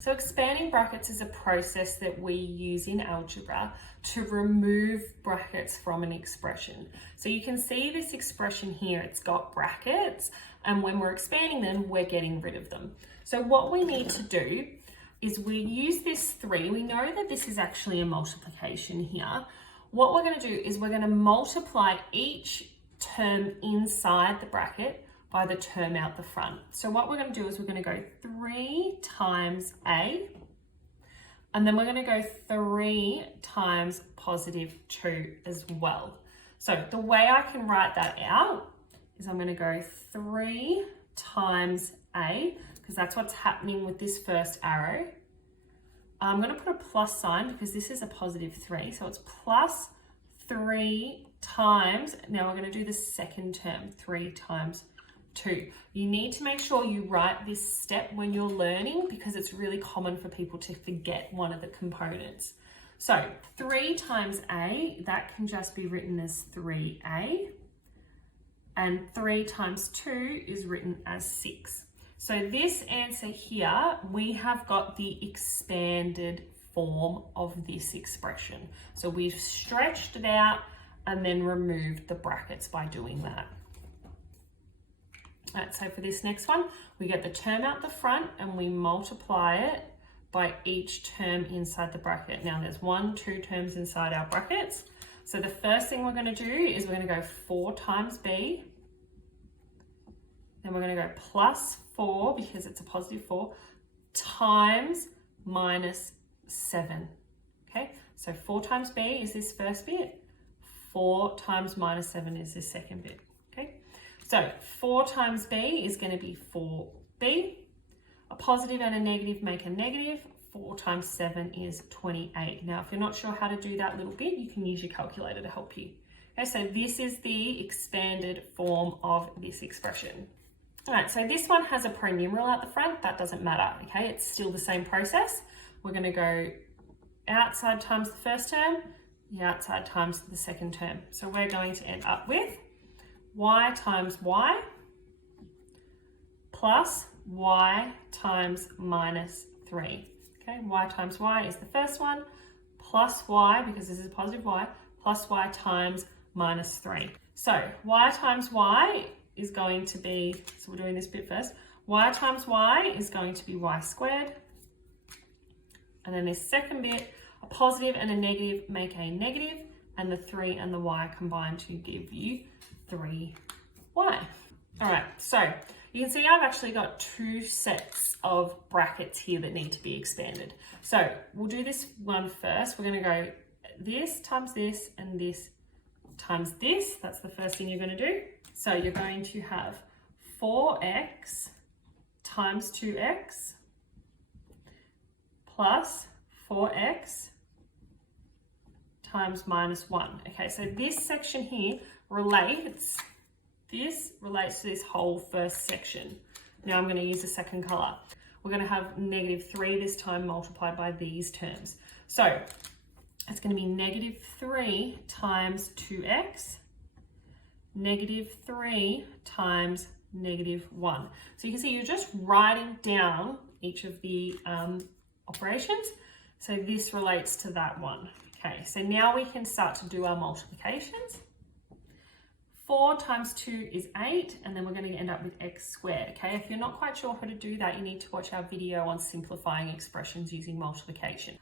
So expanding brackets is a process that we use in algebra to remove brackets from an expression. So you can see this expression here, it's got brackets, and when we're expanding them, we're getting rid of them. So what we need to do is we use this 3. We know that this is actually a multiplication here. What we're going to do is we're going to multiply each term inside the bracket by the term out the front. So what we're going to do is we're going to go 3 times a, and then we're going to go 3 times positive 2 as well. So the way I can write that out is I'm going to go 3 times a, because that's what's happening with this first arrow. I'm going to put a plus sign because this is a positive 3, so it's plus 3 times, now we're going to do the second term, 3 times 2. You need to make sure you write this step when you're learning because it's really common for people to forget one of the components. So 3 times a, that can just be written as 3a, and 3 times 2 is written as 6. So this answer here, we have got the expanded form of this expression. So we've stretched it out and then removed the brackets by doing that. All right, so for this next one, we get the term out the front and we multiply it by each term inside the bracket. Now there's 1, 2 terms inside our brackets. So the first thing we're going to do is we're going to go 4 times b. Then we're going to go plus 4 because it's a positive 4 times minus 7. Okay, so 4 times b is this first bit. 4 times minus 7 is this second bit. Okay, so 4 times b is going to be 4b. A positive and a negative make a negative. 4 times 7 is 28. Now, if you're not sure how to do that little bit, you can use your calculator to help you. Okay, so this is the expanded form of this expression. All right, so this one has a pronumeral out the front. That doesn't matter, okay? It's still the same process. We're going to go outside times the first term, the outside times the second term. So we're going to end up with y times y plus y times minus 3. Okay, y times y is the first one, plus y, because this is a positive y, plus y times minus 3. So y times y is going to be, so we're doing this bit first, y times y is going to be y squared. And then this second bit, a positive and a negative make a negative, and the 3 and the y combine to give you 3y. All right, so you can see I've actually got 2 sets of brackets here that need to be expanded. So we'll do this one first. We're going to go this times this and this times this. That's the first thing you're going to do. So you're going to have 4x times 2x plus 4x times minus 1. Okay, so this section here relates to this whole first section. Now I'm going to use a second colour. We're going to have negative 3 this time multiplied by these terms. So it's going to be negative 3 times 2x, negative 3 times negative 1. So you can see you're just writing down each of the operations. So this relates to that one. Okay, so now we can start to do our multiplications. 4 times 2 is 8, and then we're going to end up with x squared. Okay, if you're not quite sure how to do that, you need to watch our video on simplifying expressions using multiplication.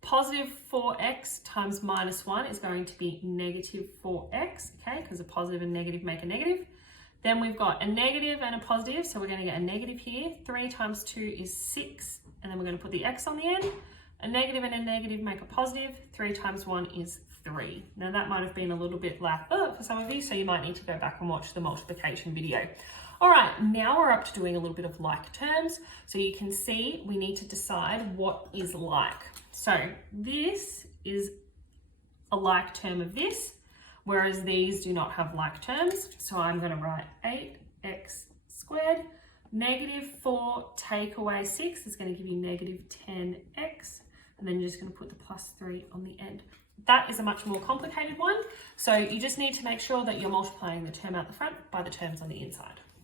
Positive 4x times minus 1 is going to be negative 4x, okay, because a positive and negative make a negative. Then we've got a negative and a positive, so we're going to get a negative here. 3 times 2 is 6, and then we're going to put the x on the end. A negative and a negative make a positive. 3 times 1 is 3. Now that might have been a little bit like, for some of you, so you might need to go back and watch the multiplication video. All right, now we're up to doing a little bit of like terms. So you can see we need to decide what is like. So this is a like term of this, whereas these do not have like terms. So I'm going to write 8x squared. Negative 4 take away 6 is going to give you negative 10x. And then you're just going to put the plus 3 on the end. That is a much more complicated one. So you just need to make sure that you're multiplying the term out the front by the terms on the inside.